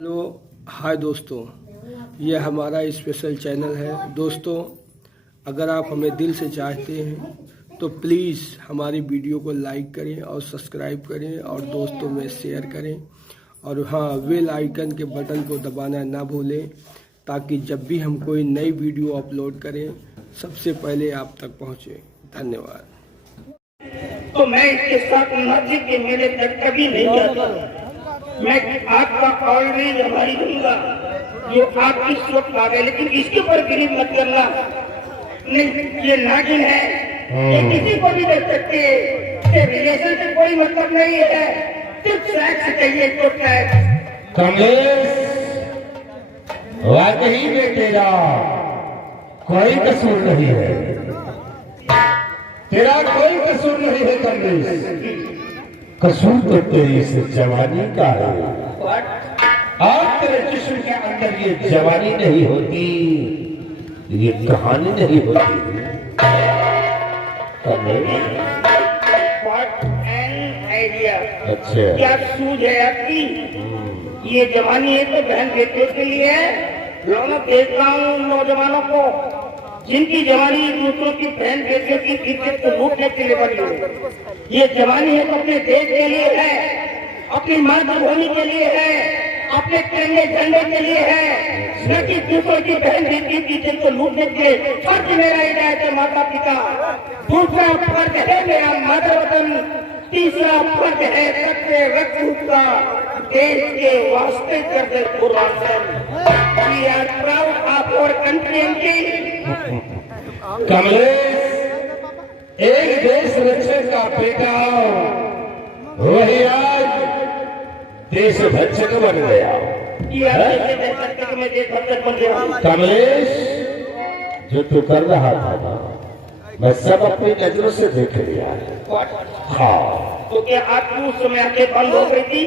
Hello hi दोस्तों, यह हमारा स्पेशल चैनल है। दोस्तों, अगर आप हमें दिल से चाहते हैं तो प्लीज़ हमारी वीडियो को लाइक करें और सब्सक्राइब करें और दोस्तों में शेयर करें। और हाँ, बेल आइकन के बटन को दबाना ना भूलें ताकि जब भी हम कोई नई वीडियो अपलोड करें सबसे पहले आप तक पहुँचे। धन्यवाद। तो मैं इसके साथ मस्जिद के मेले तक कभी नहीं जाता। मैं आपका ऑलरेडी जवारी दूंगा जो आपकी सोच आ गए, लेकिन इसके ऊपर बिलीव मत करना। नहीं, ये नागिन है, ये किसी को भी देख सकते हैं। रिलेशन से कोई मतलब नहीं है, सिर्फ सेक्स चाहिए तो सेक्स। कमलेश, वाकई में तेरा कोई कसूर नहीं है, तेरा कोई कसूर नहीं है कमलेश। कसूर तो तेरी इस जवानी का है। और तेरे जिस्म के अंदर ये जवानी नहीं होती, ये कहानी नहीं होती। अच्छा, क्या सूझ है आपकी? ये जवानी है तो बहन बेटियों के लिए है। रौनक देखता हूँ नौजवानों को जिनकी जवानी दूसरों की बहन बेटियों की इज्जत को लूटने के लिए बनी है। ये जवानी है तो अपने देश के लिए है, अपनी मातृभूमि के लिए है, अपने तिरंगे झंडे के लिए है, न कि दूसरों की बहन बेटी की इज्जत को लूटने के लिए। फर्ज मेरा हिदायत है माता पिता, दूसरा फर्ज है मेरा मातृ वतन, तीसरा फर्ज है सत्य रक्त का देश के वास्ते कर दे कुर्बान। We are proud of our country and king. Kamlesh, एक देश रक्षक का बेटा वही आज देश भक्षक बन गया। कमलेश, जो तू कर रहा था ना, मैं सब अपनी नजरों से देख लिया है। हाँ, तो क्या आपकी उस समय आंखें बंद हो गई थी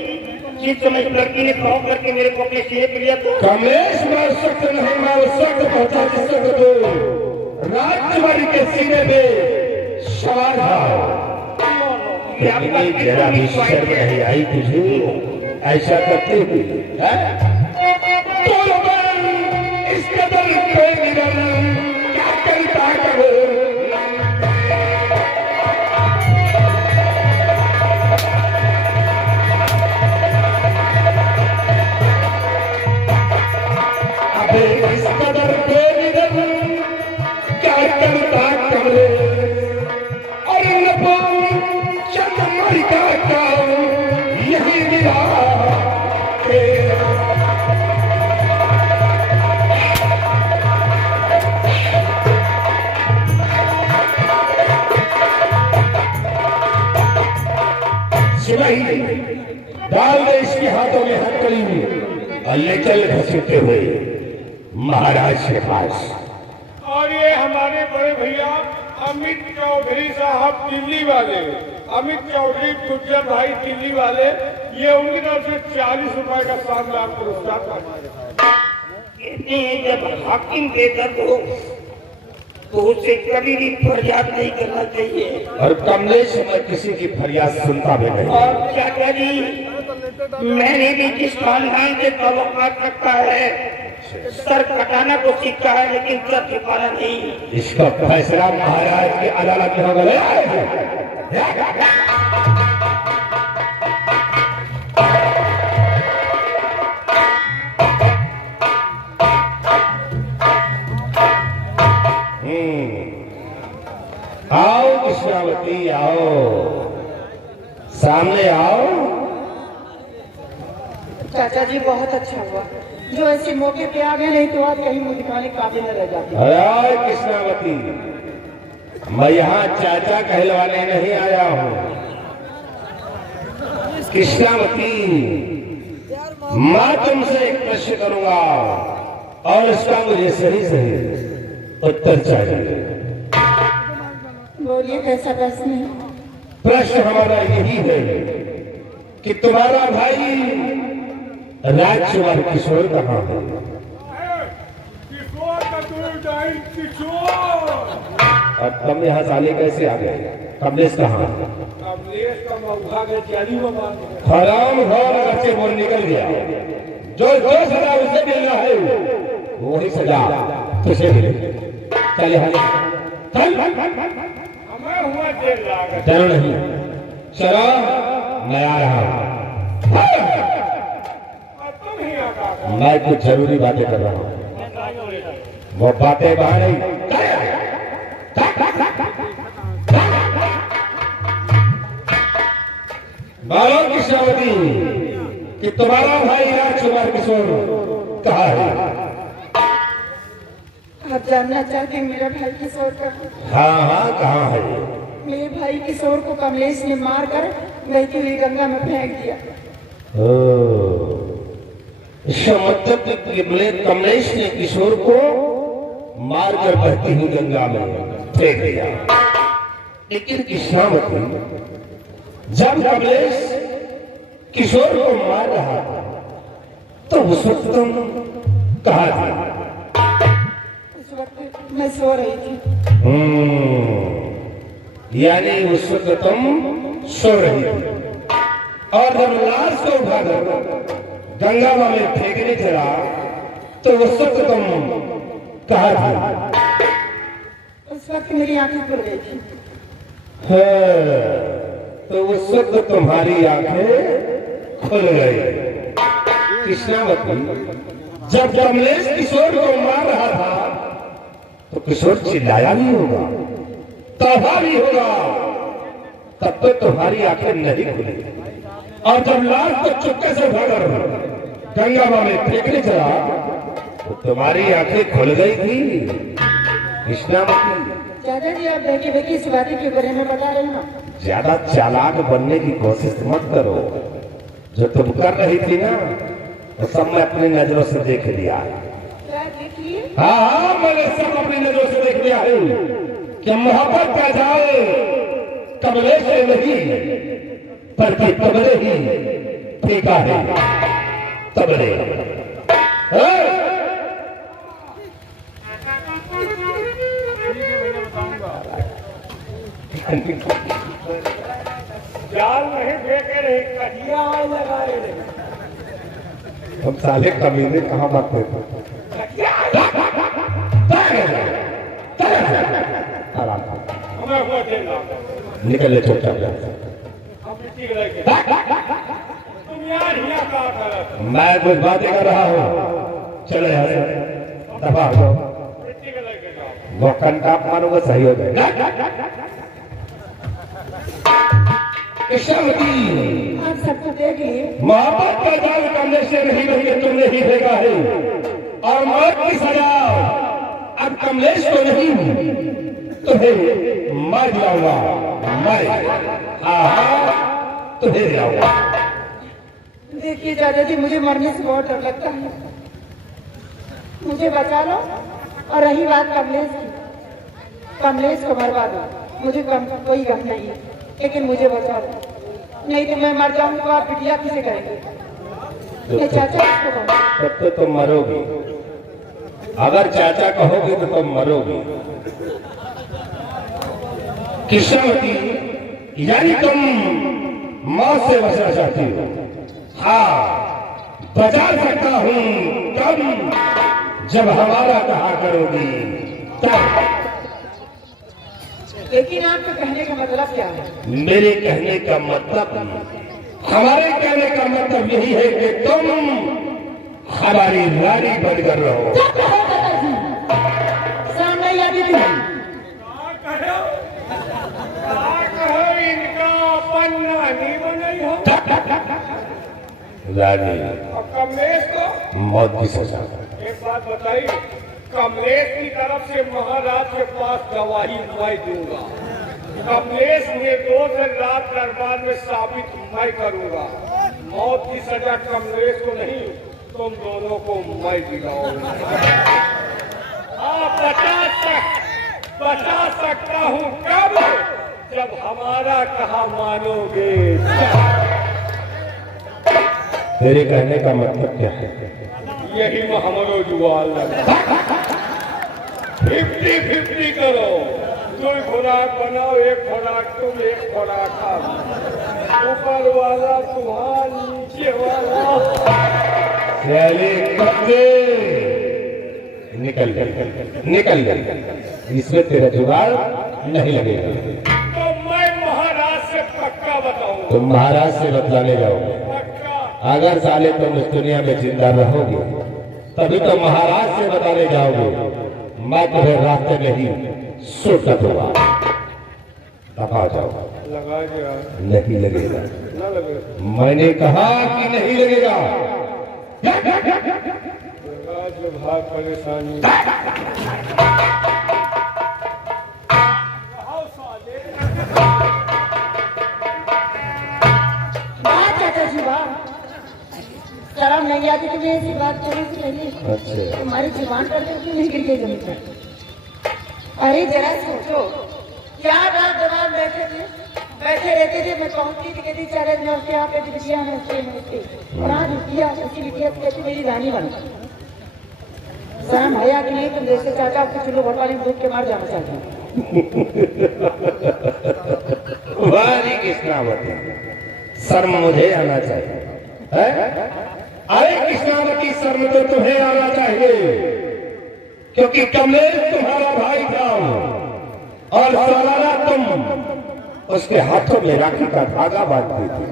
जिस समय इस लड़की ने कॉल करके मेरे को अपने सीने पे लिया था? कमलेश, मैं सख्त नहीं, मैं सख्त पहुंचा सकता राजकुमारी के सीने में सवार था। लेकिन जरा भी शर्म नहीं आई तुझे ऐसा करते हुए? इस कदर क्या करता करो? अबे इस कदर क्या करता कमले? और चंद्रिका का यही मिला सिपाही डाल दे इसके हाथों में हथकड़ी और ले चल घसीटते हुए महाराज के पास। और ये हमारे बड़े भैया अमित चौधरी साहब दिल्ली वाले, अमित चौधरी गुज्जर भाई दिल्ली वाले, ये उनकी तरफ से 40 रुपए का शानदार पुरस्कार कहते हैं जब हाकिम बेदर्द हो तो उसे कभी भी फरियाद नहीं करना चाहिए। और कमलेश, मैं किसी की फरियाद सुनता भी नहीं। और चाचा जी, मैंने भी जिस खानदान से तवक्कात रखा है, सर कटाना तो सीखा है लेकिन सर झुकाना नहीं। इसका फैसला महाराज की अदालत में होगा। आओ कृष्णावती, आओ सामने आओ। चाचा जी, बहुत अच्छा हुआ जो ऐसे मौके पे आ गए, नहीं तो आज कहीं मुंह दिखाने काबिल न रह जाते। अरे कृष्णावती, मैं यहाँ चाचा कहलवाने नहीं आया हूँ। कृष्णावती, मैं तुमसे एक प्रश्न करूंगा और उसका मुझे सही उत्तर चाहिए। बोलिए, कैसा प्रश्न है? प्रश्न हमारा यही है कि तुम्हारा भाई राजकुमार किशोर कहाँ है? किशोर का किशोर। और तुम यहाँ साले कैसे आ गए? कमलेश कहाँ है? कमलेश का मौका के चली वो बात। हराम घर से बोल निकल गया। जो जो सजा उसे मिलना है वही सजा तुझे मिलेगी। चल यहाँ चल। हमें हुआ देर लागत। डरो नहीं, चलो मैं आ रहा हूँ। तुम ही आका मैं कुछ जरूरी बातें कर रहा हूँ, वो बातें बाहर नहीं। बालों की श्रावती कि तुम्हारा भाई राजकुमार किशोर कहाँ है? आप जानना चाहते हैं मेरा भाई किशोर का? हाँ हाँ, कहाँ है? मेरे भाई किशोर को कमलेश ने मार कर बहती हुई गंगा में फेंक दिया। इसका मतलब कि कमलेश ने किशोर को मारकर बहती हुई गंगा में फेंक दिया। लेकिन कृष्णावती, जब कमलेश किशोर को मार रहा था तो उस वक्त तुम कहाँ थी? उस वक्त मैं सो रही थी। यानी उस वक्त तुम सो रही थी, और जब लाश को उठाकर गंगा में फेंकने चला तो उस वक्त तुम कहाँ थी? उस वक्त मेरी आंखें खुल गई थी। तो उस वक्त तुम्हारी आंखें खुल गई। कृष्णावती, जब कमलेश किशोर को मार रहा था तो किशोर चिल्लाया नहीं होगा, तौबा भी होगा, तब तो तुम्हारी आंखें नहीं खुली। और जब लाश को चुपके से उठाकर गंगा में फेंकने चला तो तुम्हारी आंखें खुल गई थी। कृष्णावती, दादा जी आप बैठे बैठे इस बात के बारे में बता रहे हो। ज्यादा चालाक बनने की कोशिश मत करो। जो तुम कर रही थी ना वो सब मैं अपनी नजरों से देख लिया। क्या देखिए? हाँ, मैंने सब अपनी नजरों से देख लिया है कि मोहब्बत का जाल कमलेश से नहीं बल्कि तबले ही फीका है। तबले जाल नहीं फेंके रहे, कटिया लगाए रहे। हम साले कमीने कहाँ बात करते? हमें हुआ देर लागत। निकल ले चुपचाप। हम मिट्टी के लेके तुम यार यहाँ क्या करत? मैं कुछ बातें कर रहा हूँ, चलो यहाँ से दबा हो जाओ। मिट्टी के लेके जाओ। वो कंटाप मारूंगा, सही हो जाएगा। कृष्णावती, आप सबको देख लिए। मोहब्बत का जाल कमलेश से नहीं बल्कि तुमने ही फेंका है, और मौत की सजा अब कमलेश को नहीं तुम्हें मार जाऊंगा। तुम्हें जाऊंगा। देखिए दादा जी, मुझे मरने से बहुत डर लगता है। मुझे बचा लो, और रही बात कमलेश की, कमलेश को मरवा दो, मुझे कोई गम नहीं है, लेकिन मुझे बचा लो, नहीं तो मैं मर जाऊंगी तो आप बिटिया किसे करेंगे? मैं चाचा इसको कहूँ। तब तो तुम मरोगी। अगर चाचा कहोगे तो तुम मरोगी। कृष्णावती, यानी तुम मौत से बचना चाहती हो? हाँ, बचा सकता हूँ तुम जब हमारा कहा करोगी तब। लेकिन आपके कहने का मतलब क्या है? मेरे कहने का मतलब, हमारे कहने का मतलब यही है कि तुम हमारी रानी बनकर रहो। सामने आती थी। इनका अपन नानी बनाई हो। रानी और कमलेश को मौत की सजा। एक बात बताइए, कमलेश की तरफ से महाराज के पास गवाही मैं दूंगा। कमलेश निर्दोष है, रात दरबार में साबित मैं करूंगा। मौत की सजा कमलेश को नहीं, तुम दोनों को मैं दिलाऊंगा। हाँ, बचा सकता हूँ कब? जब हमारा कहा मानोगे। तेरे कहने का मतलब क्या है? यही हमारो जुआल लगा। 50-50 करो, तुम खुराक बनाओ, एक खुराक तुम, एक खुराक हम। ऊपर वाला तुम्हारा, नीचे वाला। पहले कब्जे निकल गई। इसमें तेरा जुगाड़ नहीं लगेगा। तो मैं महाराज से पक्का बताऊं। तुम महाराज से बतलाने जाओगे। पक्का। अगर साले तुम इस दुनिया में जिंदा रहोगे तभी तो महाराज से बताने जाओगे। मैं तुम्हें रास्ते में ही सुट दूंगा। दफा जाओ। लगा गया। नहीं लगेगा। ना लगेगा। मैंने कहा कि नहीं लगेगा। लगा जो भाग परेशानी। वाह चाचा जी वाह, शर्म नहीं आती तुम्हें ऐसी बात करने से पहले? अच्छा तुम्हारी जुबान पर तो क्यों नहीं गिर गई जमीन पर? अरे जरा सोचो, क्या रात दौरान बैठे रहते थे। मैं पहुंचती थी कहती चले नमस्ते यहाँ पे बिटिया नमस्ते और आज बिटिया उसी बिटिया कहती मेरी रानी बन। शर्म भैया कि नहीं? तुम जैसे चाचा आपको चुल्लू भटवाले में दूध के मार जाना चाहते हो। वारी कृष्णावती, शर्म मुझे आना चाहिए है? अरे कृष्णावती, शर्म तो तुम्हें आना चाहिए क्योंकि कमलेश तुम्हारा भाई था और सालाना तुम उसके हाथों में राखी का धागा बांधती थी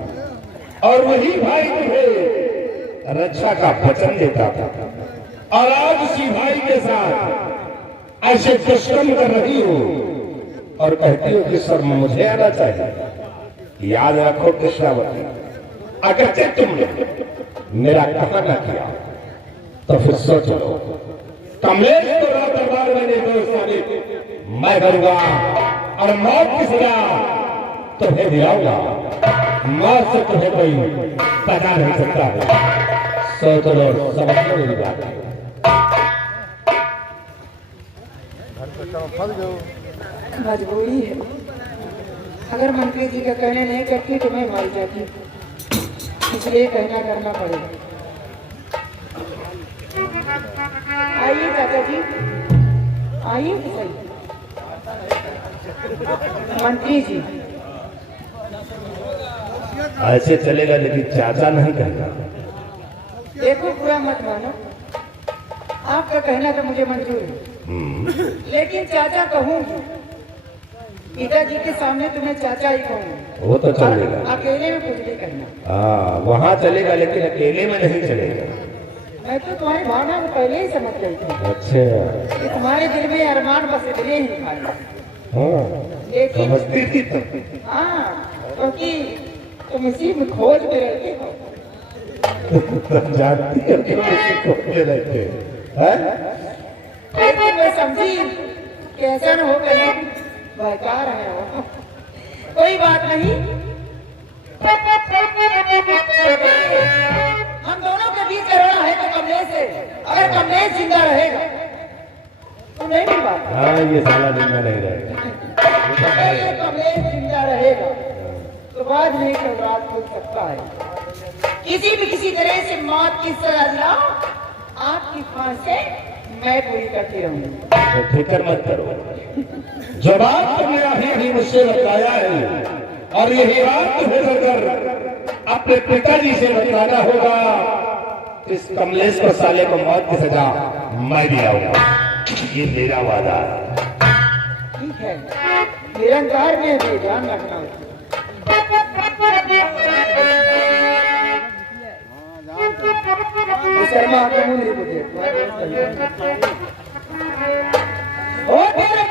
और वही भाई तुम्हें रक्षा का वचन देता था। और आज उसी भाई के साथ ऐसे दुष्कर्म कर रही हो और कहती हो कि शर्म मुझे आना चाहिए। याद रखो कृष्णावती, अगर तुमने मेरा कहा न किया तो फिर सोच लो, कमलेश को रात दरबार में दो साले मैं करूंगा और मौत की सजा तुम्हें दिलाऊंगा। मौत से तुम्हें कोई बचा नहीं सकता है। सोच लो, समझ लो मेरी बात। मजबूरी है, अगर मंत्री जी का कहना नहीं करती तो मैं मर जाती, इसलिए कहना करना पड़ेगा। आइए चाचा जी, आइए तो सही। मंत्री जी ऐसे चलेगा लेकिन चाचा नहीं कहना। देखो, बुरा मत मानो, आपका कहना तो मुझे मंजूर है, लेकिन चाचा कहूँगी। पिताजी के सामने तुम्हें चाचा ही कहूँगी। वो तो चलेगा, अकेले में कुछ नहीं करना। हाँ वहाँ चलेगा लेकिन अकेले में नहीं चलेगा। मैं तो तुम्हारी भावना को पहले ही समझ गई थी अच्छा कि तुम्हारे दिल में अरमान बस इसलिए ही खाली। हाँ, लेकिन समझती थी तुम। हाँ, क्योंकि तुम इसी में खोज में रहते हो। जानती हो कि किसी को ले रहते हैं? लेकिन मैं समझी कैसा न हो गया, बेकार है वो। कोई बात नहीं, हम दोनों के बीच रहना है तो कमलेश से। अगर कमलेश जिंदा रहेगा तो नहीं मेरी बात। हाँ ये साला जिंदा नहीं रहेगा। अगर ये कमलेश जिंदा रहेगा तो बाद में कल रात हो सकता है किसी तरह से मौत की सजा आपकी फांसी मैं पूरी करती रहूंगी। तो फिक्र मत करो, जवाब तुमने अभी मुझसे बताया है और यही बात तुम्हें लेकर अपने पिताजी से बताना होगा। इस कमलेश को साले को मौत की सजा मैं दिलाऊंगा, ये मेरा वादा है। ठीक है, निरंकार में भी ध्यान रखना। शर्मा मुझे ओ तेरे